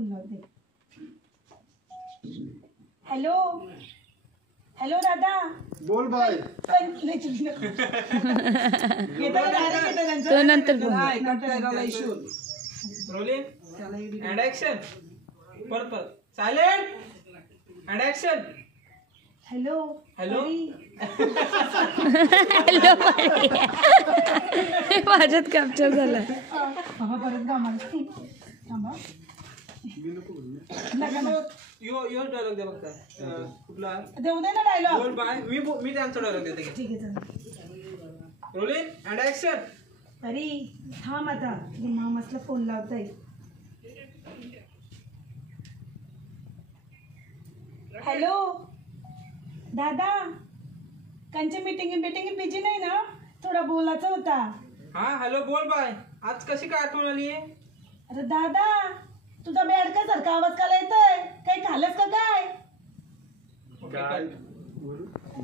Phone लावते. Hello hello दादा. बोल बाय. तो नंतर बोल. Rolling and action. परत silent and action. Hello hello. Hello माझ्यात कॅप्चर झालं. बाबा परत गावाला थांबा. यो डायलॉग दे बघता. कुठला देऊ दे ना डायलॉग. बोल बाय. मी त्यांचा डायलॉग देते. ठीक आहे चला. Rolling and action. अरे थांब आता मामासला फोन लावताय. हॅलो दादा. कंचे मीटिंग बिजी नाही ना. थोडा बोलायचा होता. हा हॅलो बोल बाय. आज कशी काय आठवण आली आहे? अरे दादा तुझा बेडका सारखा आवाज का येतोय. काही खाल्लंस का काय? काय